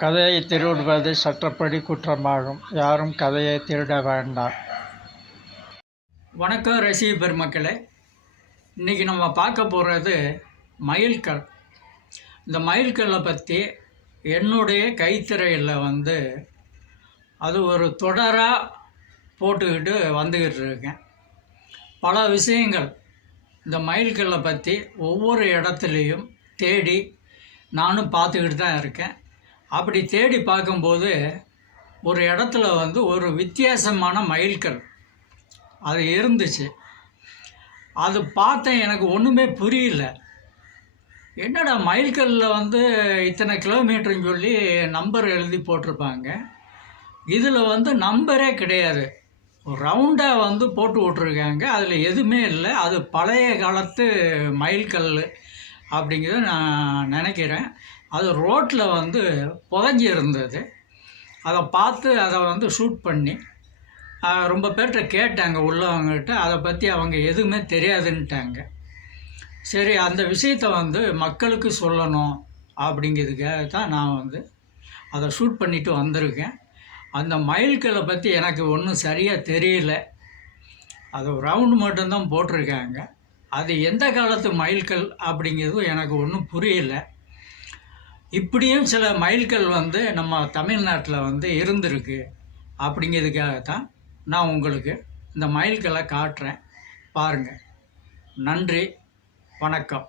கதையை திருடுவது சட்டப்படி குற்றமாகும். யாரும் கதையை திருட வேண்டாம். வணக்கம் ரசிக பெருமக்களே. இன்றைக்கி நம்ம பார்க்க போகிறது மயில்கல். இந்த மயில்கல்லை பற்றி என்னுடைய கைத்திரையில் அது ஒரு தொடராக போட்டுக்கிட்டு வந்துக்கிட்டு இருக்கேன். பல விஷயங்கள் இந்த மயில்கல்லை பற்றி ஒவ்வொரு இடத்துலையும் தேடி நானும் பார்த்துக்கிட்டு தான் இருக்கேன். அப்படி தேடி பார்க்கும்போது ஒரு இடத்துல ஒரு வித்தியாசமான மயில்கல் அது இருந்துச்சு. அது பார்த்தேன், எனக்கு ஒன்றுமே புரியல. என்னடா மயில்கல்லில் இத்தனை கிலோமீட்டருன்னு சொல்லி நம்பர் எழுதி போட்டிருப்பாங்க, இதில் நம்பரே கிடையாது. ரவுண்டாக போட்டு விட்ருக்காங்க, அதில் எதுவுமே இல்லை. அது பழைய காலத்து மயில்கல் அப்படிங்கிறத நான் நினைக்கிறேன். அது ரோட்டில் புதஞ்சி இருந்தது. அதை பார்த்து அதை ஷூட் பண்ணி ரொம்ப பேர்கிட்ட கேட்டாங்க, உள்ளவங்ககிட்ட. அதை பற்றி அவங்க எதுவுமே தெரியாதுன்ட்டாங்க. சரி, அந்த விஷயத்தை மக்களுக்கு சொல்லணும் அப்படிங்கிறதுக்காக தான் நான் அதை ஷூட் பண்ணிவிட்டு வந்திருக்கேன். அந்த மயில்கல்லை பற்றி எனக்கு ஒன்றும் சரியாக தெரியல. அது ரவுண்டு மட்டும்தான் போட்டிருக்காங்க. அது எந்த காலத்து மயில்கல் அப்படிங்கிறதும் எனக்கு ஒன்றும் புரியல. இப்படியும் சில மயில்கல் நம்ம தமிழ்நாட்டில் இருந்திருக்கு. அப்படிங்கிறதுக்காகத்தான் நான் உங்களுக்கு இந்த மயில்கல்லை காட்டுறேன், பாருங்கள். நன்றி, வணக்கம்.